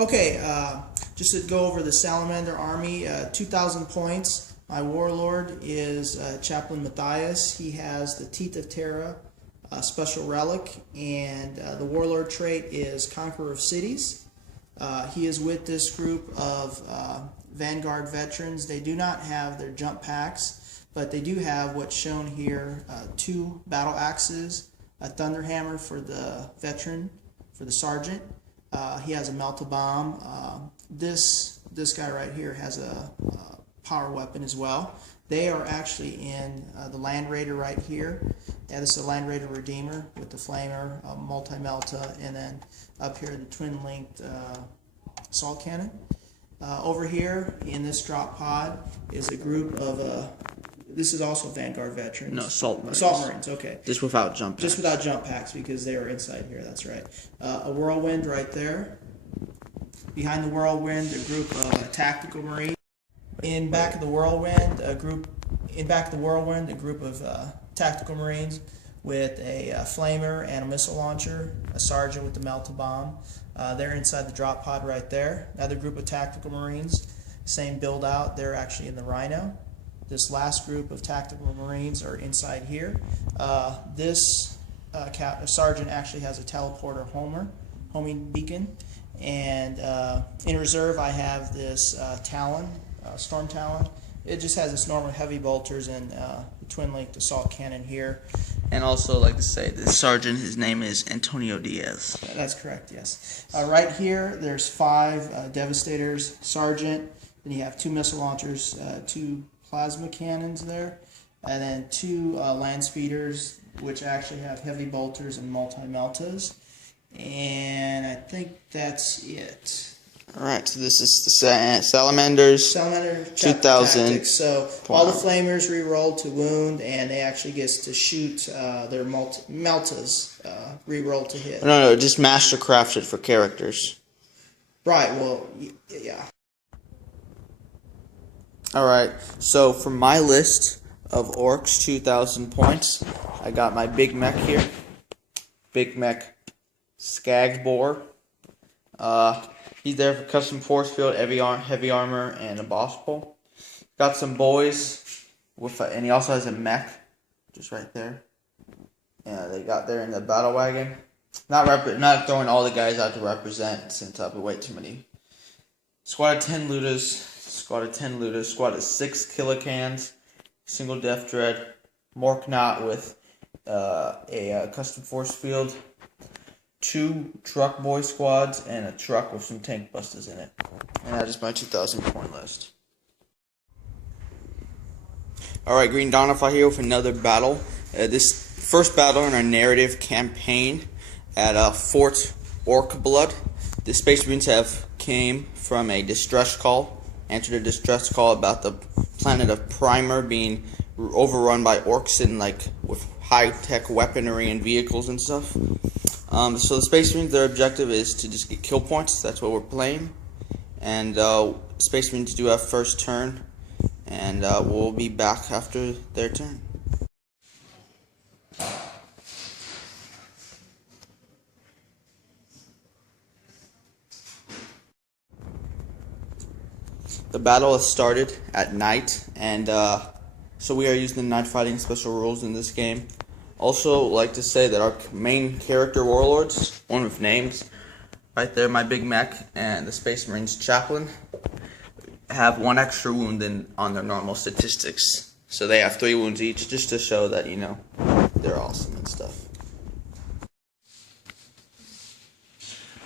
Okay, just to go over the Salamander Army, 2,000 points. My warlord is Chaplain Mathias. He has the Teeth of Terra special relic, and the warlord trait is Conqueror of Cities. He is with this group of Vanguard veterans. They do not have their jump packs, but they do have what's shown here, 2 battle axes, a thunderhammer for the veteran, for the sergeant. He has a melt-a-bomb. This guy right here has a power weapon as well. They are actually in the Land Raider right here. Yeah, this is a Land Raider Redeemer with the flamer, multi-melta, and then up here the twin-linked assault cannon. Over here in this drop pod is a group of this is also Vanguard veterans. No, Assault Marines. Assault Marines, okay. Just without jump packs. Just without jump packs because they are inside here, that's right. A Whirlwind right there. Behind the Whirlwind, a group of Tactical Marines. In back of the Whirlwind, a group of Tactical Marines with a flamer and a missile launcher, a sergeant with the melt-a-bomb. They're inside the drop pod right there. Another group of Tactical Marines, same build out, they're actually in the Rhino. This last group of Tactical Marines are inside here. This sergeant actually has a teleporter homing beacon. And in reserve I have this Talon, Storm Talon. It just has its normal heavy bolters and the twin-linked assault cannon here. And also, like to say, the sergeant, his name is Antonio Diaz. That's correct, yes. Right here, there's 5 Devastators, sergeant. Then you have 2 missile launchers, 2 plasma cannons there, and then 2 land speeders, which actually have heavy bolters and multi-meltas. And I think that's it. Alright, so this is the Salamanders. Salamander 2,000. Tactics. So all the flamers re-rolled to wound, and they actually gets to shoot their meltas re-roll to hit. No, just master crafted for characters. Right. Well, yeah. Alright, so for my list of Orks 2,000 points, I got my Big Mek here. Big Mek Skagor. He's there for custom force field, heavy armor, and a boss pole. Got some boys, and he also has a mech, just right there. Yeah, they got there in the battle wagon. Not throwing all the guys out to represent, since I've been way too many. Squad of 10 looters, squad of 6 kilocans, single death dread, Morknot with a custom force field, 2 truck boy squads, and a truck with some tank busters in it. And that is my 2,000 point list. Alright, Greendawnify here with another battle. This first battle in our narrative campaign at Fort Ork Blood. The Space Marines came from a distress call, answered a distress call about the planet of Primer being overrun by orcs and with high-tech weaponry and vehicles and stuff. So the Space Marines, their objective is to just get kill points. That's what we're playing. And Space Marines do have first turn, and we'll be back after their turn. The battle has started at night, and so we are using the night fighting special rules in this game. Also, like to say that our main character warlords, one with names, right there, my Big Mek and the Space Marines Chaplain, have 1 extra wound on their normal statistics. So they have 3 wounds each, just to show that, they're awesome and stuff.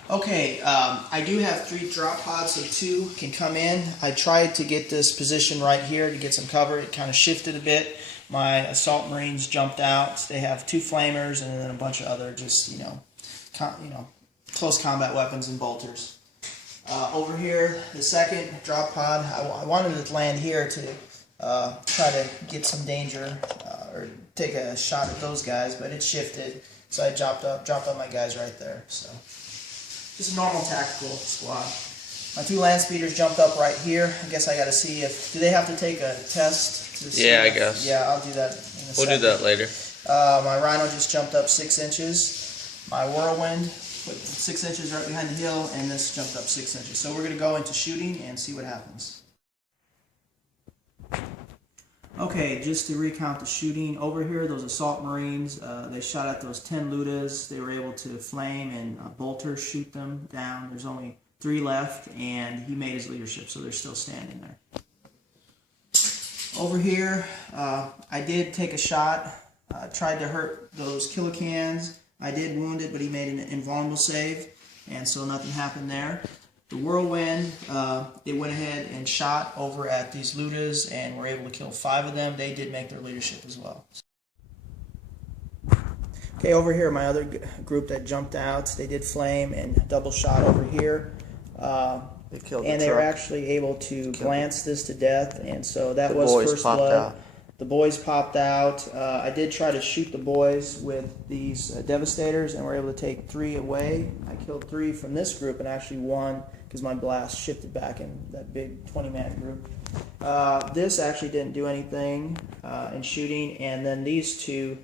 Okay, I do have 3 drop pods, so 2 can come in. I tried to get this position right here to get some cover. It kind of shifted a bit. My Assault Marines jumped out. They have 2 flamers and then a bunch of other just, close combat weapons and bolters. Over here, the second drop pod, I wanted it to land here to try to get some danger or take a shot at those guys, but it shifted, so I dropped up my guys right there. So just a normal tactical squad. My 2 land speeders jumped up right here. I guess I got to see do they have to take a test? Yeah, I guess. Yeah, I'll do that in a second. We'll do that later. My Rhino just jumped up 6 inches. My Whirlwind put 6 inches right behind the hill, and this jumped up 6 inches. So we're going to go into shooting and see what happens. Okay, just to recount the shooting, over here, those assault marines, they shot at those 10 ludas. They were able to flame and bolter shoot them down. There's only 3 left, and he made his leadership, so they're still standing there. Over here, I did take a shot, tried to hurt those killicans. I did wound it, but he made an invulnerable save, and so nothing happened there. The whirlwind, they went ahead and shot over at these ludas and were able to kill 5 of them. They did make their leadership as well. Okay, over here, my other group that jumped out, they did flame and double shot over here. They killed and the they were truck. actually able to glance this to death, and so that The was boys first popped blood. out. The boys popped out. I did try to shoot the boys with these devastators, and were able to take 3 away. I killed 3 from this group, and actually 1 because my blast shifted back in that big 20-man group. This actually didn't do anything in shooting, and then these 2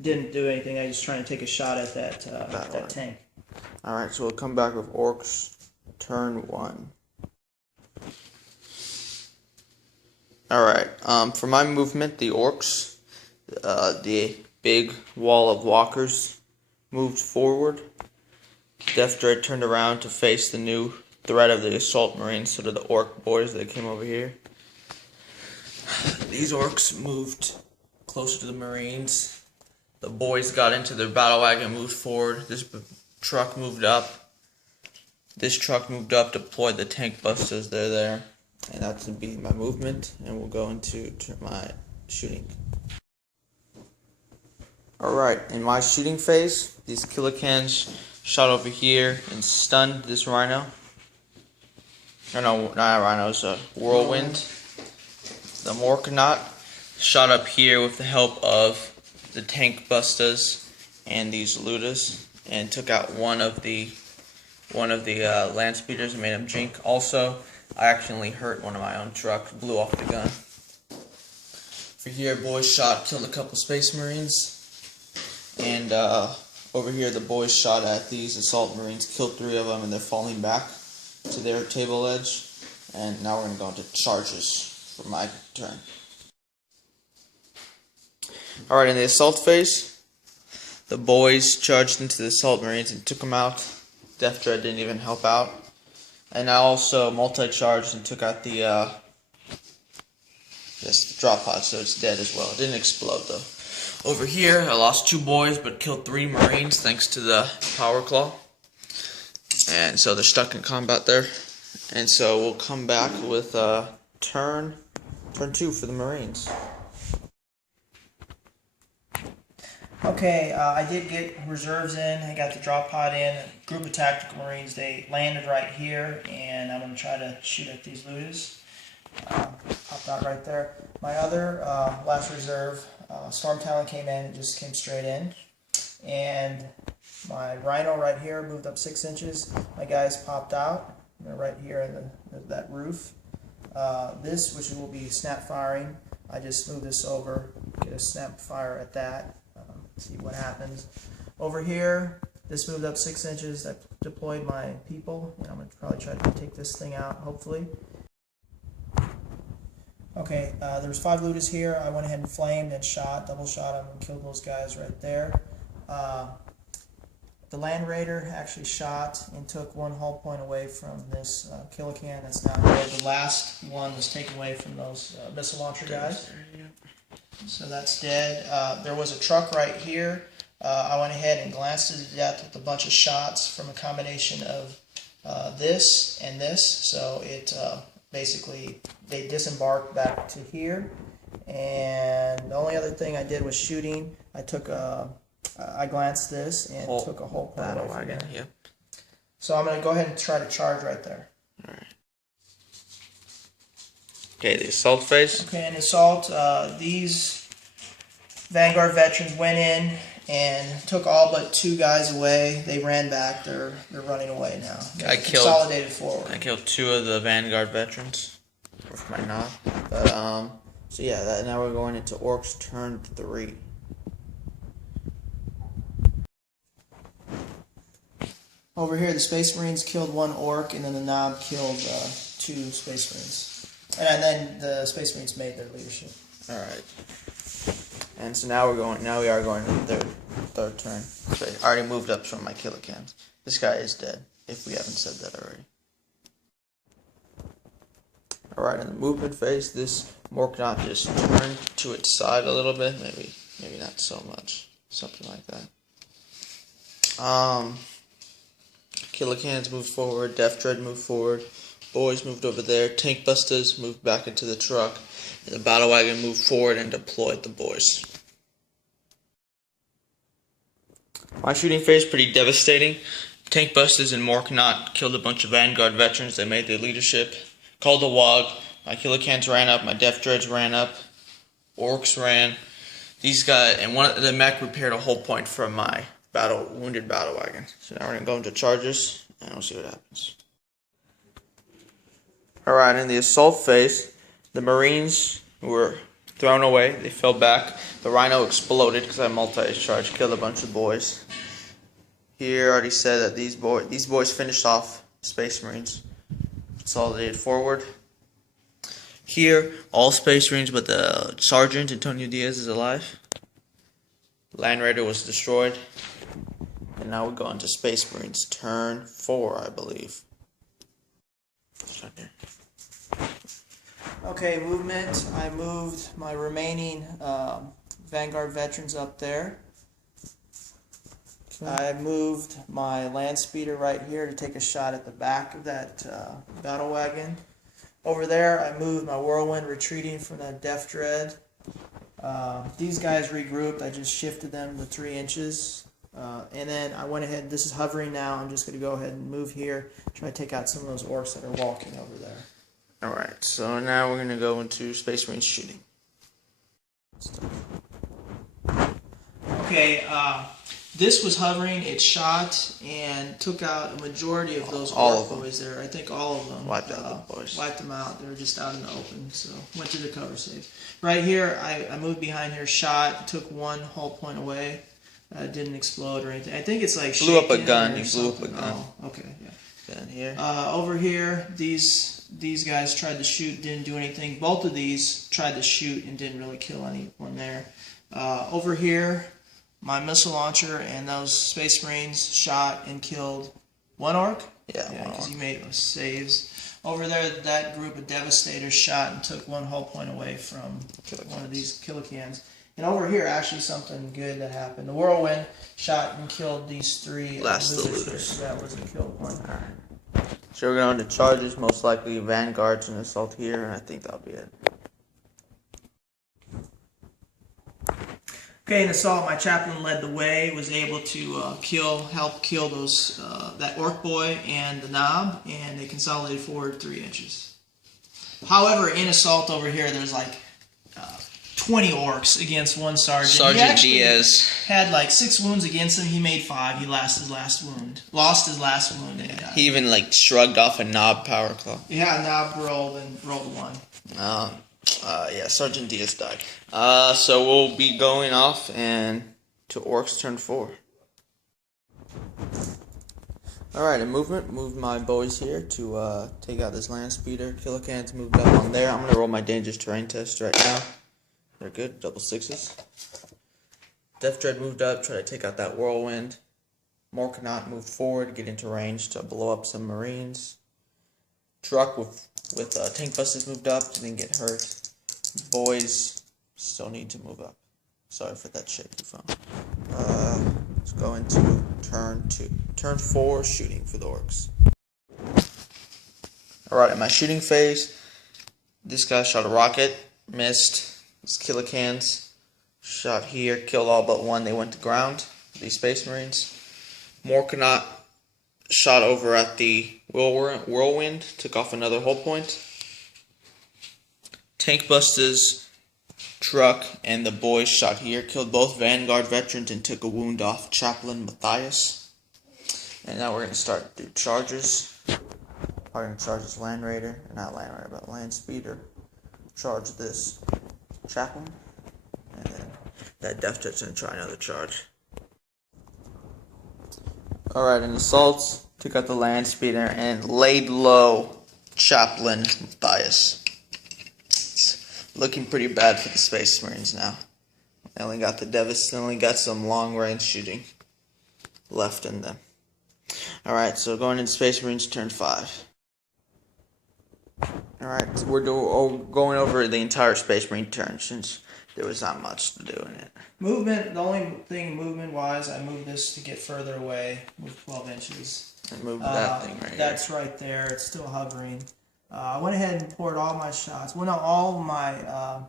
didn't do anything. I was just trying to take a shot at that tank. Alright, so we'll come back with Orks, turn 1. Alright, for my movement, the Orks, the big wall of walkers moved forward. Death Dread turned around to face the new threat of the assault marines, so did the Ork boys that came over here. These Orks moved closer to the marines. The boys got into their battle wagon, moved forward. This truck moved up. This truck moved up, deployed the tank busters. They're there. And that's going to be my movement, and we'll go into my shooting. Alright, in my shooting phase, these killicans shot over here and stunned this rhino. No, not a rhino, it's a whirlwind. The Morkanaut shot up here with the help of the tank busters and these ludas, and took out one of the land speeders and made him jink. Also, I accidentally hurt one of my own trucks, blew off the gun. For here, boys shot, killed a couple space marines. And over here, the boys shot at these assault marines, killed 3 of them, and they're falling back to their table edge. And now we're going to go into charges for my turn. Alright, in the assault phase, the boys charged into the assault marines and took them out. Death Dread didn't even help out. And I also multi-charged and took out the drop pod, so it's dead as well. It didn't explode though. Over here, I lost 2 boys, but killed 3 marines thanks to the power claw. And so they're stuck in combat there. And so we'll come back with turn 2 for the marines. Okay, I did get reserves in. I got the drop pod in. A group of tactical marines, they landed right here, and I'm going to try to shoot at these looters. Popped out right there. My other last reserve, Storm Talon came in and just came straight in. And my rhino right here moved up 6 inches. My guys popped out. They're right here in that roof. This, which will be snap firing, I just move this over, get a snap fire at that. See what happens. Over here, this moved up 6 inches. That deployed my people, and I'm going to probably try to take this thing out, hopefully. Okay, there's 5 looters here. I went ahead and flamed and shot, double shot them, and killed those guys right there. The Land Raider actually shot and took 1 hull point away from this killican that's down here. The last one was taken away from those missile launcher guys. So that's dead. There was a truck right here. I went ahead and glanced it to death with a bunch of shots from a combination of this and this. So it basically, they disembarked back to here. And the only other thing I did was shooting. I took I glanced this and took a whole point away from there. Yep. So I'm going to go ahead and try to charge right there. Alright. Okay, the assault phase. Okay, in assault, these Vanguard veterans went in and took all but 2 guys away. They ran back. They're running away now. I consolidated forward. I killed 2 of the Vanguard veterans with my knob. But so yeah, now we're going into Orks turn 3. Over here, the Space Marines killed 1 Ork, and then the Knob killed 2 Space Marines. And then the Space Marines made their leadership. All right. And so now we are going to the third turn. So I already moved up from my kilocans. This guy is dead, if we haven't said that already. Alright, in the movement phase, this Morknot just turned to its side a little bit. Maybe not so much. Something like that. Kilocans moved forward, Death Dread moved forward, Boys moved over there, Tank Busters moved back into the truck, and the Battle Wagon moved forward and deployed the Boys. My shooting phase pretty devastating. Tank Busters and Morknot killed a bunch of Vanguard veterans. They made their leadership. Called the Wog. My Kilocans ran up. My Death Dreads ran up. Orks ran. These guys, and one of the mech repaired a whole point from my wounded battle wagon. So now we're gonna go into charges and we'll see what happens. Alright, in the assault phase, the Marines were thrown away. They fell back. The Rhino exploded because I multi-charged, killed a bunch of boys. Here, I already said that these boys finished off Space Marines. Consolidated forward. Here, all Space Marines but the Sergeant, Antonio Diaz, is alive. Land Raider was destroyed. And now we go into Space Marines. Turn 4, I believe. Okay, movement. I moved my remaining Vanguard veterans up there. I moved my land speeder right here to take a shot at the back of that battle wagon. Over there, I moved my Whirlwind retreating from that Death Dread. These guys regrouped. I just shifted them to 3 inches. And then I went ahead, this is hovering now. I'm just going to go ahead and move here, try to take out some of those Orks that are walking over there. Alright, so now we're going to go into Space Marines shooting. Okay, this was hovering, it shot, and took out a majority of those All Ork of them. boys there. I think all of them. Wiped out the boys. Wiped them out. They were just out in the open, so went to the cover safe. Right here, I moved behind here, shot, took 1 hull point away. Didn't explode or anything. I think it's like Blew up a shaken gun. or You blew up a something. gun. Oh, okay, yeah. Down here. Over here, these guys tried to shoot, didn't do anything. Both of these tried to shoot and didn't really kill anyone there. Over here, my missile launcher and those Space Marines shot and killed 1 Ork. Yeah, because he made saves. Over there, that group of Devastators shot and took 1 hull point away from one of these kilocans. And over here, actually, something good that happened. The Whirlwind shot and killed these 3 looters. That was a kill point. So we're going to charges, most likely Vanguards and Assault here, and I think that'll be it. Okay, in assault, my chaplain led the way, was able to help kill those that Ork boy and the Knob, and they consolidated forward 3 inches. However, in assault over here, there's like 20 Orks against 1 sergeant. Sergeant Diaz had like 6 wounds against him. He made 5. He lost his last wound. And he died. He even like shrugged off a Knob power claw. Yeah, Knob rolled 1. Yeah, Sergeant Diaz died. So we'll be going off and to Orks turn 4. Alright, in movement, moved my boys here to take out this land speeder. Kilocans moved up on there. I'm gonna roll my dangerous terrain test right now. They're good, double 6s. Death Dread moved up, try to take out that Whirlwind. Morknot moved forward, get into range to blow up some Marines. Truck with tank busters moved up, didn't get hurt. Boys still need to move up. Sorry for that shaky phone. Let's go into turn 2. Turn 4, shooting for the Orks. Alright, in my shooting phase, this guy shot a rocket, missed. These kilocans shot here, killed all but 1. They went to ground. These Space Marines. Morknot shot over at the Whirlwind, took off another hull point. Tank Busters, truck, and the boys shot here, killed both Vanguard veterans and took a wound off Chaplain Mathias. And now we're going to start to do charges. We're going to charge this Land Raider, not Land Raider, but Land Speeder. Charge this Chaplain, and then that Death Jet's going to try another charge. Alright, in assaults, Took out the land speeder and laid low Chaplain Mathias. It's looking pretty bad for the Space Marines now. They only got the Devastator, only got some long range shooting left in them. Alright, so going into Space Marines turn 5. Alright, we're going over the entire Space Marine turn since there was not much to do in it. Movement, the only thing movement-wise, I moved this to get further away, move 12 inches. And move that thing right That's here. right there, it's still hovering. I went ahead and poured all my shots. Well, no, all of my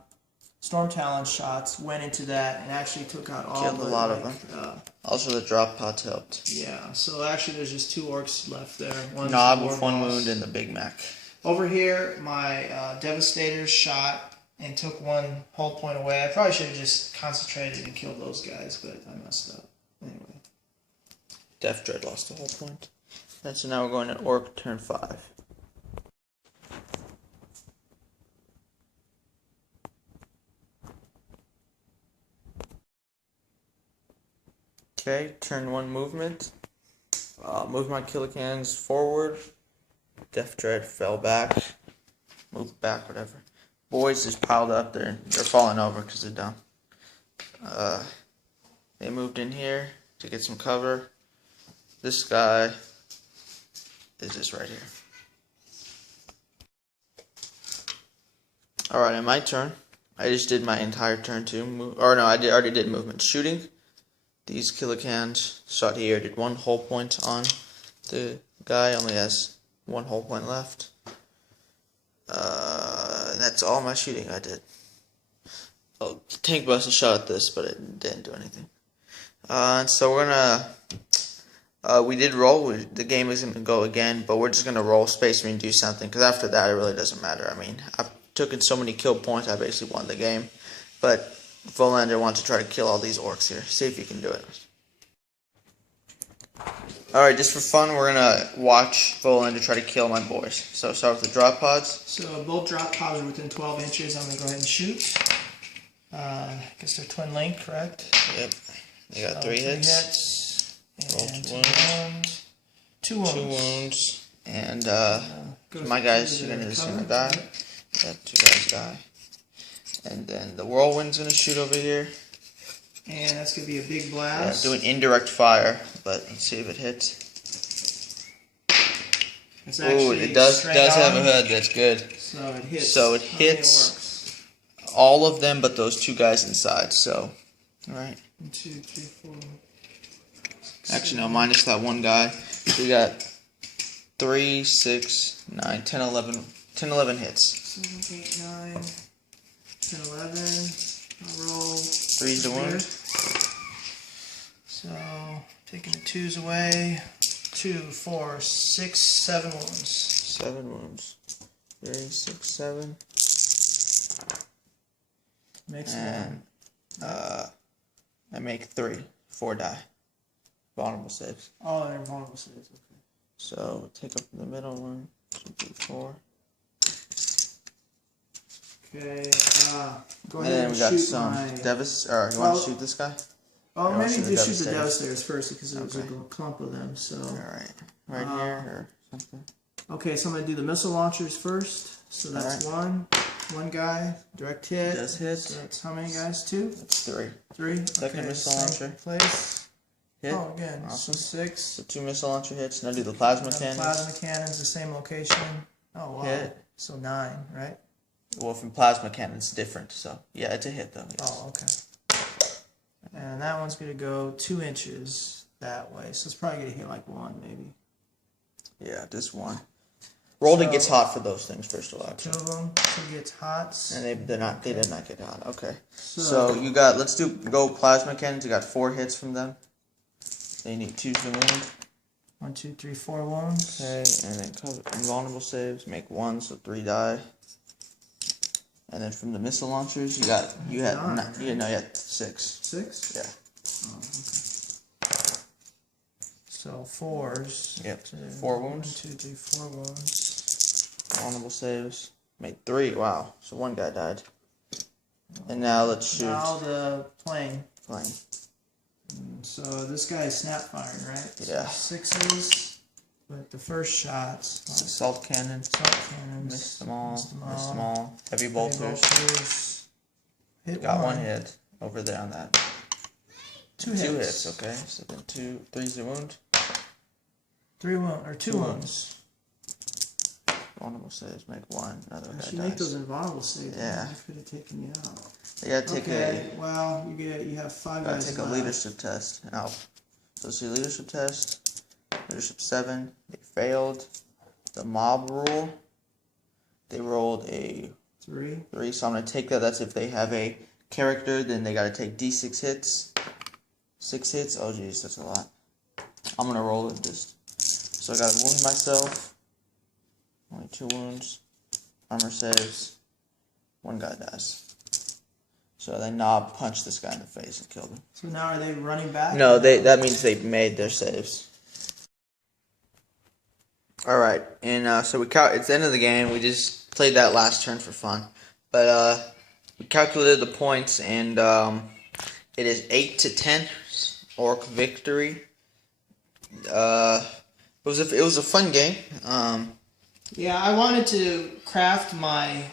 Storm Talon shots went into that and actually took out all Killed a lot of them. Also, the drop pods helped. Yeah, so actually there's just 2 orcs left there. One's Knob the with war 1 boss. wound and the Big Mac. Over here, my Devastators shot and took 1 hull point away. I probably should have just concentrated and killed those guys, but I messed up. Anyway. Death Dread lost the whole point. And so now we're going to Orc turn 5. Okay, turn 1 movement. Move my killicans forward. Death Dread fell back. Move back, whatever. Boys just piled up there. They're falling over because they're dumb. They moved in here to get some cover. This guy is just right here. Alright, in my turn, I just did my entire turn too. I already did movement. Shooting. These killicans shot here. Did 1 hull point on the guy. Only has 1 hull point left. And that's all my shooting I did. Oh, tank busted shot at this, but it didn't do anything. So we're gonna. We did roll. The game is gonna go again, but we're just gonna roll Space Marine, do something, because after that it really doesn't matter. I mean, I've taken so many kill points, I basically won the game. But Volander wants to try to kill all these orcs here. See if you can do it. Alright, just for fun, we're gonna watch Volander try to kill my boys. So start with the drop pods. So both drop pods are within 12 inches. I'm going to go ahead and shoot. I guess they're twin link, correct? Yep. They got So 3 hits. And Roll 2 wounds. 2 wounds. And Goes my guys to are the just cover. gonna die. Yeah, 2 guys die. And then the whirlwind's gonna shoot over here. And that's going to be a big Yeah, blast. doing indirect fire, but let's see if it hits. It's Ooh, actually it does straight have a on. hood. That's good. So it hits. So it How many hits orcs? all of them, but those 2 guys inside. So, all right. 1, 2, 3, 4. Actually, no, minus that 1 guy. We got 3, 6, 9, 10, 11, 10, 11 hits. 7, 8, 9, 10, 11. I'll roll 3's the wound. So, taking the 2s away. 2, 4, 6, 7 wounds. 7 wounds. 3, 6, 7. Makes And I make 4 die. Vulnerable saves. Oh, they're vulnerable saves. Okay. So take up the middle one. 2, 3, 4. Okay. Go And ahead then and we got shoot some my. Or you want to shoot this guy? Oh, Or maybe shoot the just shoot the Devastators? Devastators first because there's Okay. a clump of them. So. Alright. Right here or something. Okay, so I'm gonna do the missile launchers first. So that's one guy, direct hit. Does hit. So that's how many guys? 2, That's 3. 3. Second okay, missile same launcher. Place. Hit. Oh, again. Awesome. So 6. So 2 missile launcher hits. Now do the plasma cannons. Plasma cannons, the same location. Oh wow. Hit. So 9, right? Well, from plasma cannons, different. So yeah, it's a hit though. Yes. Oh, okay. And that one's gonna go 2 inches that way. So it's probably gonna hit like 1, maybe. Yeah, just 1. Rolling So- gets hot for those things first of all. 2 of them. 2 gets hot. And they did not get hot. Okay. So, So you got go plasma cannons. You got 4 hits from them. They need 2 to wound. 1, 2, 3, 4 wounds. Okay, and then cover invulnerable saves. Make 1, so 3 die. And then from the missile launchers, you had 6. 6. Yeah. Oh, okay. So 4s. Yep. So 4 wounds. 1, 2, 3, 4 wounds. Vulnerable saves. Made 3. Wow. So 1 guy died. And now let's shoot. Now the plane. Plane. So this guy is snap firing, right? Yeah. So 6s But the first shots, Salt cannons. Missed them all. Heavy bolters. Got one hit over there on that. Two Two hits. hits, okay. So then three's the wound. Two wounds. Vulnerable saves, make one. Another guy If you dies. make those invulnerable saves, Yeah. I could have taken you out. They gotta take well, you have 5 gotta guys take a left. leadership test. Now, so see leadership test. Leadership 7. They failed. The mob rule. They rolled a 3. 3, so I'm gonna take that. That's if they have a character, then they gotta take D6 hits. 6 hits. Oh geez, that's a lot. I'm gonna roll it just. So I gotta wound myself. Only 2 wounds. Armor saves. One guy dies. So they knob punched this guy in the face and killed him. So now are they running back? No, that means they made their saves. All right, and so it's the end of the game. We just played that last turn for fun, but we calculated the points, and it is 8-10 Orc victory. It was a fun game. Yeah, I wanted to craft my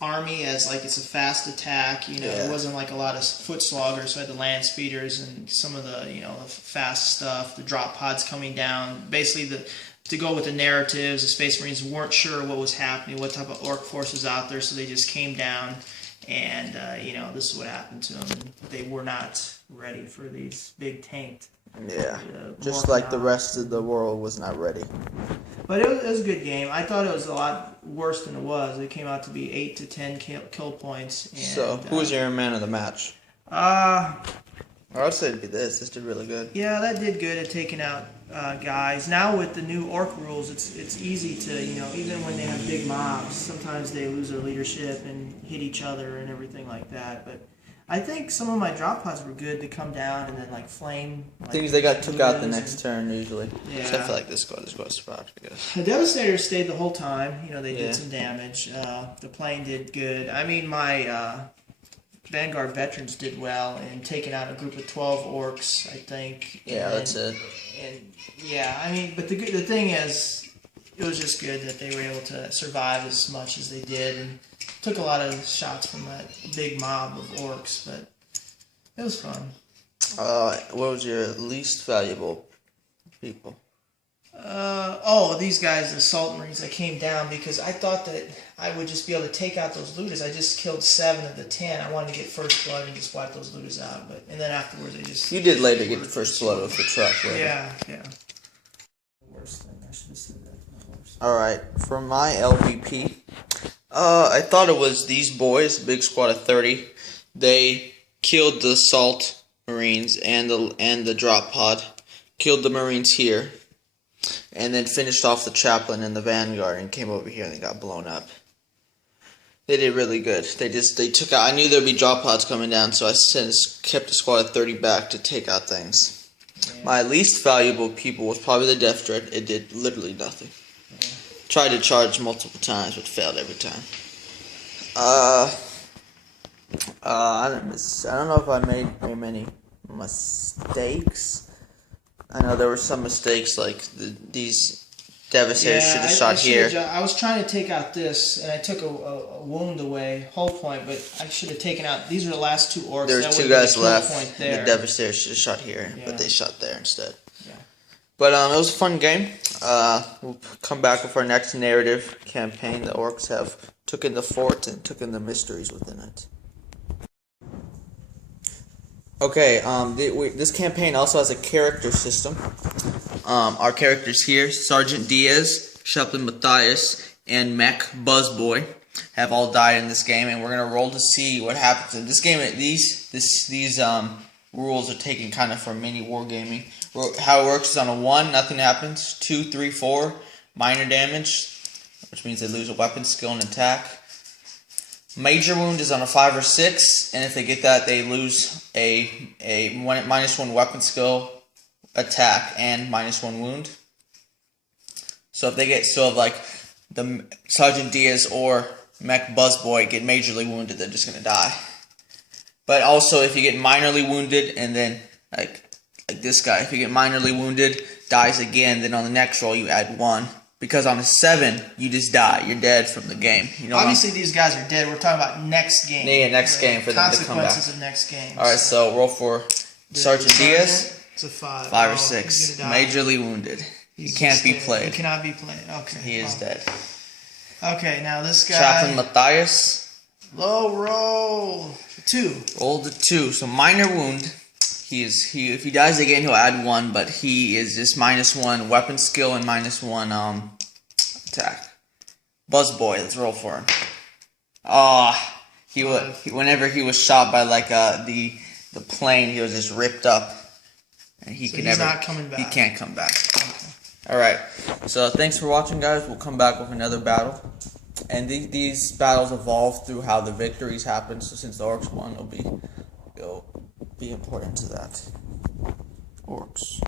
army as like it's a fast attack. It wasn't like a lot of foot sloggers, so I had the land speeders and some of the the fast stuff, the drop pods coming down. Basically, to go with the narratives, the Space Marines weren't sure what was happening, what type of Orc forces out there, so they just came down, and this is what happened to them. And they were not ready for these big tanked. Yeah, just like the rest of the world was not ready. But it was a good game. I thought it was a lot worse than it was. It came out to be 8-10 kill points. And, so, who was your man of the match? I would say it'd be this. This did really good. Yeah, that did good at taking out guys. Now with the new Orc rules, it's easy to, even when they have big mobs, sometimes they lose their leadership and hit each other and everything like that. But I think some of my drop pods were good to come down and then like flame. Things they took out the next turn usually. Yeah. Except for like this squad survived, I guess. The Devastators stayed the whole time. They did some damage. The plane did good. I mean, my Vanguard veterans did well in taking out a group of 12 Orks, I think. Yeah, that's it. And yeah, I mean, but the thing is, it was just good that they were able to survive as much as they did, and took a lot of shots from that big mob of Orks, but it was fun. What was your least valuable people? These guys, the Assault Marines that came down, because I thought that I would just be able to take out those looters. I just killed 7 of the 10. I wanted to get first blood and just wipe those looters out, and then afterwards I just... You did later get the first blood with the truck, later. Yeah. Worst thing, I should have said that. Alright, for my LVP, I thought it was these boys, big squad of 30. They killed the Assault Marines and the drop pod. Killed the Marines here. And then finished off the Chaplain and the Vanguard and came over here and they got blown up. They did really good. They took out... I knew there'd be drop pods coming down, so I kept a squad of 30 back to take out things. Yeah. My least valuable people was probably the Death Dread. It did literally nothing. Yeah. Tried to charge multiple times, but failed every time. I don't know if I made very many mistakes. I know there were some mistakes, like these Devastators should have shot here. I was trying to take out this, and I took a wound away, hull point, but I should have taken out... These are the last 2 Orcs. There's 2 guys left. The Devastators should have shot here, but they shot there instead. Yeah. But it was a fun game. We'll come back with our next narrative campaign. The Orcs have took in the fort and took in the mysteries within it. Okay, this campaign also has a character system. Our characters here, Sergeant Diaz, Chaplain Mathias, and Mek Buzzboy, have all died in this game, and we're gonna roll to see what happens in this game. These rules are taken kind of from mini wargaming. How it works is on a 1, nothing happens. 2, 3, 4, minor damage, which means they lose a weapon skill and attack. Major wound is on a 5 or 6, and if they get that, they lose a -1 weapon skill, attack, and -1 wound. So if the Sergeant Diaz or Mek Buzzboy get majorly wounded, they're just gonna die. But also, if you get minorly wounded, and then like this guy, if you get minorly wounded, dies again, then on the next roll you add 1. Because on a 7, you just die. You're dead from the game. You know Obviously, these guys are dead. We're talking about next game. Yeah, next game for them to come back. Consequences of next game. Alright, so roll for Sergeant Diaz. It's a 5. 5 or 6. Majorly wounded. He can't be played. He cannot be played. Okay. He is dead. Okay, now this guy. Chaplain Mathias. Low roll. 2. Rolled a 2. So minor wound. If he dies again, he'll add 1, but he is just -1 weapon skill and -1 attack. Buzzboy, let's roll for him. Whenever he was shot by like the plane, he was just ripped up, and he's not coming back. He can't come back. Okay. All right. So thanks for watching, guys. We'll come back with another battle, and these battles evolve through how the victories happen. So since the Orks won, it'll be important to that. Orks.